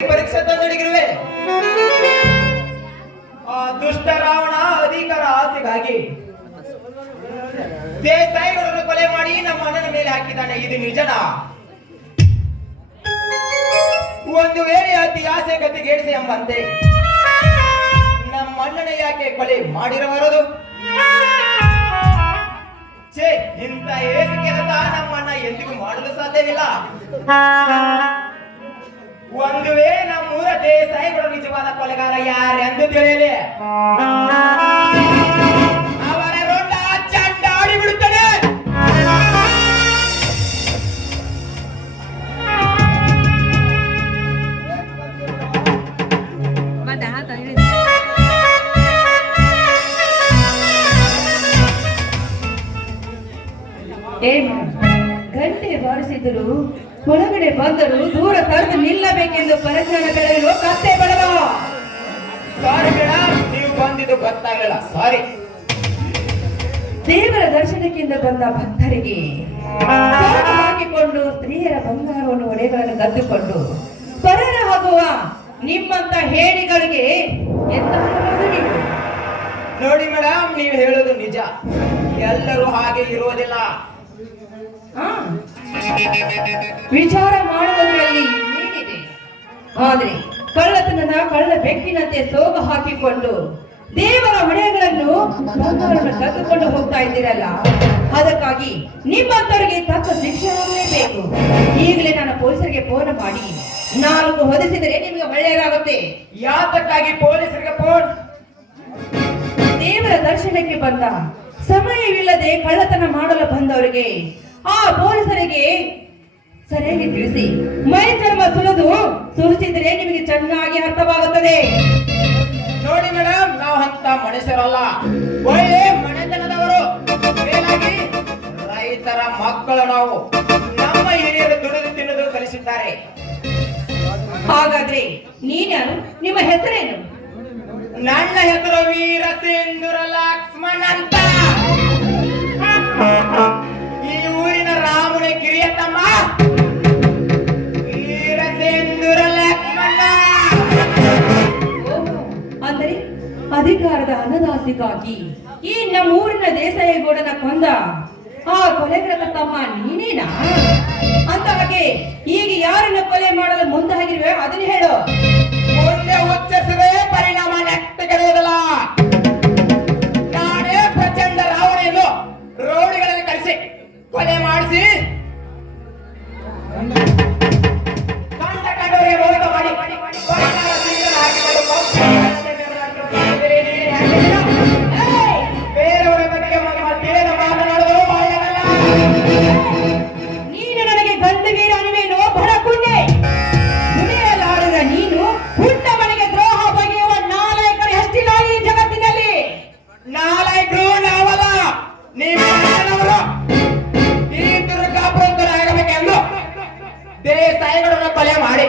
ಪರೀಕ್ಷೆ ತಂದೊಡಗಿರುವೆ. ಆ ದುಷ್ಟ ರಾವಣ ಅಧಿಕಾರ ಆಸೆಗಾಗಿ ದೇಸಾಯಿಗಳನ್ನು ಕೊಲೆ ಮಾಡಿ ನಮ್ಮ ಅಣ್ಣನ ಮೇಲೆ ಹಾಕಿದ್ದಾನೆ. ಇದು ನಿಜನಾ? ಒಂದು ವೇಳೆ ಅತಿ ಆಸೆ ಗತಿಗೇಡಿಸಿ ಎಂಬಂತೆ ನಮ್ಮ ಅಣ್ಣನ ಯಾಕೆ ಕೊಲೆ ಮಾಡಿರಬಾರದು? ಛೇ, ಇಂಥ ಏಸು ಕೆಲಸ ನಮ್ಮ ಅಣ್ಣ ಎಂದಿಗೂ ಮಾಡಲು ಸಾಧ್ಯವಿಲ್ಲ. ಒಂದು ವೇಳೆ ನಮ್ಮೂರ ದೇಸಾಯಿಗಳು ನಿಜವಾದ ಕೊಲೆಗಾರ ಯಾರೆಂದು ತಿಳಿಯಲಿ, ಅವರ ರೊಡ್ಡ ಚಂಡಾಡಿ ಬಿಡುತ್ತದೆ. ಗಂಟೆ ಬಾರಿಸಿದರು, ಒಳಗಡೆ ಬಂದರು, ದೂರ ಸರಿದು ನಿಲ್ಲಬೇಕೆಂದು ಪರಜ್ಞಾನ ಬೆಳೆಯಲು ಕತ್ತೆ ಬಡವ. ಸಾರಿ ಮೇಡಮ್, ನೀವು ಬಂದಿದ್ದು ಗೊತ್ತಾಗಲಿಲ್ಲ, ಸಾರಿ. ದೇವರ ದರ್ಶನಕ್ಕಿಂತ ಬಂದ ಭಕ್ತರಿಗೆ ಸರಕು ಹಾಕಿಕೊಂಡು ಸ್ತ್ರೀಯರ ಬಂಗಾರವನ್ನು ಒಡೆಗಳನ್ನು ಕದ್ದುಕೊಂಡು ಪರರಾಗುವ ನಿಮ್ಮಂತ ಹೇಡಿಗಳಿಗೆ ಎಂತ ನೋಡಿ ಮೇಡಮ್, ನೀವು ಹೇಳೋದು ನಿಜ. ಎಲ್ಲರೂ ಹಾಗೆ ಇರುವುದಿಲ್ಲ. ವಿಚಾರ ಮಾಡುವುದರಲ್ಲಿ ಏನಿದೆ? ಆದ್ರೆ ಕಳ್ಳತನದ ಕಳ್ಳ ಬೆಕ್ಕಿನಂತೆ ಸೋಗ ಹಾಕಿಕೊಂಡು ದೇವರ ಹೊಣೆಗಳನ್ನು ಬಂಗಾರವನ್ನು ಕದ್ದುಕೊಂಡು ಹೋಗ್ತಾ ಇದ್ದೀರಲ್ಲ, ಅದಕ್ಕಾಗಿ ನಿಮ್ಮಂತವರಿಗೆ ತಕ್ಕ ಶಿಕ್ಷೆ ಆಗಲೇಬೇಕು. ಈಗಲೇ ನಾನು ಪೊಲೀಸರಿಗೆ ಫೋನ್ ಮಾಡಿ 4 ಹೊದಿಸಿದರೆ ನಿಮಗೆ ಒಳ್ಳೆಯದಾಗುತ್ತೆ. ಯಾತಕ್ಕಾಗಿ ಪೊಲೀಸರಿಗೆ ಫೋನ್? ದೇವರ ದರ್ಶನಕ್ಕೆ ಬಂದ ಸಮಯವಿಲ್ಲದೆ ಕಳ್ಳತನ ಮಾಡಲು ಬಂದವರಿಗೆ ಆ ಪೊಲೀಸರಿಗೆ ಸರಿಯಾಗಿ ತಿಳಿಸಿ ಮೈ ಚರ್ಮ ಸುರಿಸಿದ್ರೆ ನಿಮಗೆ ಚೆನ್ನಾಗಿ ಅರ್ಥವಾಗುತ್ತದೆ. ನೋಡಿ ಮೇಡಮ್, ನಾವು ಅಂತ ಮನುಷ್ಯರಲ್ಲ, ಒಳ್ಳೆ ಮನೆತನದವರು. ಮೇಲಾಗಿ ರೈತರ ಮಕ್ಕಳು ನಾವು. ನಮ್ಮ ಹಿರಿಯರು ದುಡಿದು ತಿನ್ನೋದು ಕಲಿಸಿದ್ದಾರೆ. ಹಾಗಾದ್ರೆ ನೀನು, ನಿಮ್ಮ ಹೆಸರೇನು? ನನ್ನ ಹೆಸರು ವೀರಸಿಂಧೂರ ಲಕ್ಷ್ಮಣ ಅಂತ. ಈ ಊರಿನ ರಾಮನ ಕಿರಿಯ ತಮ್ಮ ವೀರಸಿಂಧೂರ ಲಕ್ಷ್ಮಣ. ಅಂದರೆ ಅಧಿಕಾರದ ಅನ್ನದಾಸಿಗಾಗಿ ಈ ನಮ್ಮೂರಿನ ದೇಸಾಯಿಗೌಡನ ಕೊಂದ ಆ ಕೊಲೆಗಳ ತಮ್ಮ ನೀನೇನಾ? ಅಂತ ಹಾಗೆ ಈಗ ಯಾರನ್ನ ಕೊಲೆ ಮಾಡಲು ಮುಂದಾಗಿರುವೆ ಅದನ್ನ ಹೇಳು. ಮುಂದೆ ಉಚ್ಚರಿಸಿದರೆ ಪರಿಣಾಮ ನೆಟ್ಟಗಿರುವುದಿಲ್ಲ. ನಾನೇ ಪ್ರಚಂಡ ರಾವಣೆಯನ್ನು ರೌಡಿಗಳನ್ನು ಕಳಿಸಿ ಕೊಲೆ ಮಾಡಿಸಿ ಕಂಡವರಿಗೆ ಮೋಸ ಮಾಡಿ ಬೇರೆಯವರ ಬಗ್ಗೆ ಮತ್ತೇನು ಮಾತನಾಡೋದು ಒಳ್ಳೆಯದಲ್ಲ. ನೀನು ನನಗೆ ಗಂಡವೀರ ಅನ್ನುವೇನೋ ಬಡಕುಂಡೆ. ದುಡಿಯಲಾರದ ನೀನು ಹುಟ್ಟ ಮನೆಗೆ ದ್ರೋಹ ಬಗೆಯುವ ನಾಲಾಯಕರು ಎಷ್ಟಿಲ್ಲ ಈ ಜಗತ್ತಿನಲ್ಲಿ. ನಾಲಾಯಕರು ನಾವಲ್ಲ, ನೀವರು. ಈ ದುರ್ಗಾಪುರರಾಗಬೇಕೆಂದು ದೇಸಾಯಿಗಳನ್ನು ಕೊಲೆ ಮಾಡಿ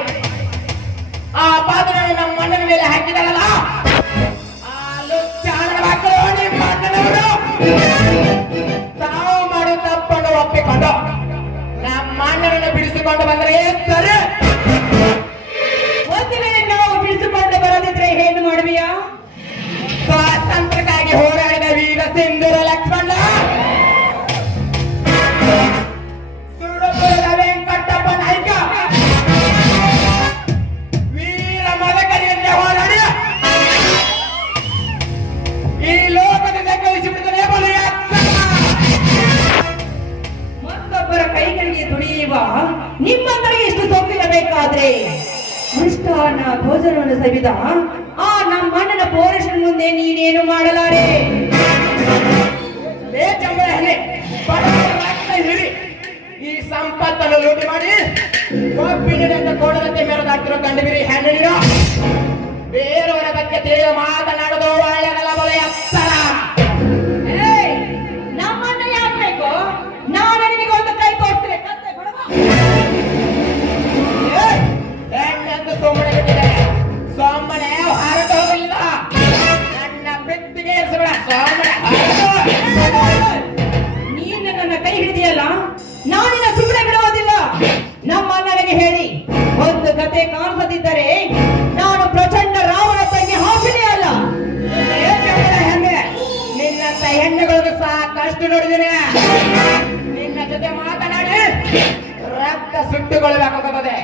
ಆ ಪಾತ್ರವನ್ನು ನಮ್ಮ ಮಣ್ಣನ ಮೇಲೆ ಹಾಕಿದಾರಲ್ಲ, ಆ ಲುಚ್ಚಾಣನ ಮಕ್ಕಳು ನಿಮ್ಮ ಅಣ್ಣನವರು ತಾವು ಮಾಡಿ ತಪ್ಪನ್ನು ಒಪ್ಪಿಕೊಂಡು ನಮ್ಮ ಅಣ್ಣನನ್ನು ಬಿಡಿಸಿಕೊಂಡು ಬಂದರೆ ಸರಿ. ಒಂದು ವೇಳೆ ನಾವು ಬಿಡಿಸಿಕೊಂಡು ಬರದಿದ್ರೆ ಏನು ಮಾಡುವಿಯಾ? ಸ್ವಾತಂತ್ರ್ಯಕ್ಕಾಗಿ ಹೋರಾಡಿದ ವೀರಸಿಂಧೂರ ಲಕ್ಷ್ಮಣ, ಸುರಪುರದ ವೆಂಕಟಪ್ಪ ನಾಯ್ಕ, ವೀರ ಮದಕರಿಯಂತೆ ಹೋರಾಡಿ ಈ ಲೋಕದಿಂದ ಕಳಿಸಿಬಿಡುತ್ತದೆ ಬಲು ಮತ್ತೊಬ್ಬರ ಕೈಗಳಿಗೆ ದುಡಿಯುವ ನಿಮ್ಮಂತರಿಗೆ ಎಷ್ಟು ಸೊಪ್ಪಿರಬೇಕಾದ್ರೆ ಮೃಷ್ಟಾನ್ನ ಭೋಜನವನ್ನು ಸವಿದ ಆ ನಮ್ಮ ಅಣ್ಣನ ಪೋರೇಷನ್ ಮುಂದೆ ನೀನೇನು ಮಾಡಲಾರೆ. ಈ ಸಂಪತ್ತನ್ನು ಲೂಟಿ ಮಾಡಿ ಕೊಬ್ಬಿನಿಂದ ಕೋಡದಂತೆ ಮೆರೆದಾಗ್ತಿರೋ ಕಂಡುಬಿರಿ ಹೆಣ್ಣಿನ ಬೇರೆಯವರ ಬಗ್ಗೆ ತಿಳಿದು ಮಾತನಾಡೋದು ಒಳ್ಳೆಯದಲ್ಲ ಬಲ ಎತ್ತರ. ನಮ್ಮನ್ನ ಯಾಕೆ ಬೇಕು? ನಾನು ನಿಮಗೆ ಒಂದು ಕೈ ತೋರಿಸ್ತೇನೆ. ಹೆಣ್ಣೆಂದು ಸುಮ್ಮನೆ ಬಿಟ್ಟಿದೆ, ಸೊಮ್ಮನೆ ಹೊರಟು ಹೋಗಲಿಲ್ಲ. ನನ್ನ ಬೆತ್ತಿಗೆ ಇರಿಸಬೇಡ, ಸೊಮ್ಮನೆ ನೀನು ನನ್ನ ಕೈ ಹಿಡಿದಿಯಲ್ಲ, ನಾನಿನ ಸುಮ್ಮನೆ ಬಿಡುವುದಿಲ್ಲ. ನಮ್ಮ ಅಣ್ಣನಿಗೆ ಹೇಳಿ ಒಂದು ಕತೆ ಕಾಣಿಸದಿದ್ದರೆ ಅಂತ ಹೆಣ್ಣುಗಳನ್ನು ಸಾಕಷ್ಟು ನೋಡಿದ್ದೀನಿ. ನಿನ್ನ ಜೊತೆ ಮಾತನಾಡಿ ರಕ್ತ ಸುಟ್ಟುಕೊಳ್ಬೇಕಾಗುತ್ತದೆ.